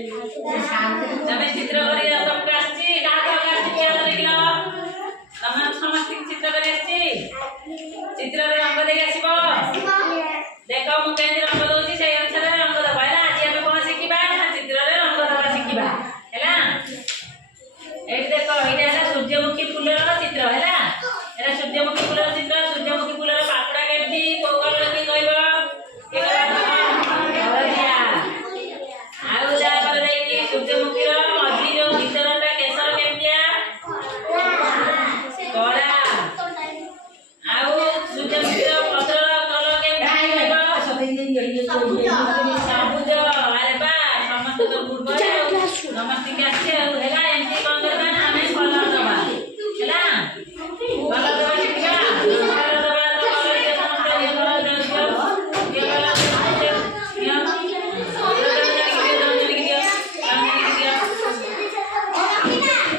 तमे चित्र करी तुमको आछि का आछि किया देखिलो तमे समस्त चित्र करी आछि चित्र रे रंग देई आसीबो देखो मु केंद्र रंग दोची से अनुसार रंग दबा हैला आज हम कोन सिखिबा चित्र रे रंग दबा सिखिबा हैला एई देखो एटा हैला सूर्यमुखी फूलर चित्र हैला एटा सूर्यमुखी फूलर चित्र सूर्यमुखी फूलर पापड़ा केमती को कलर की कहबो के कलर हळदिया आउ जा पर देखि सूर्यमुखी रो मझी रो भीतरटा केसर केमतिया कला आउ सूर्यमुखी रो पत्र कलर केमती कहबो सबुज अरे बा समस्त तो पूर्व नमस्ते के आछे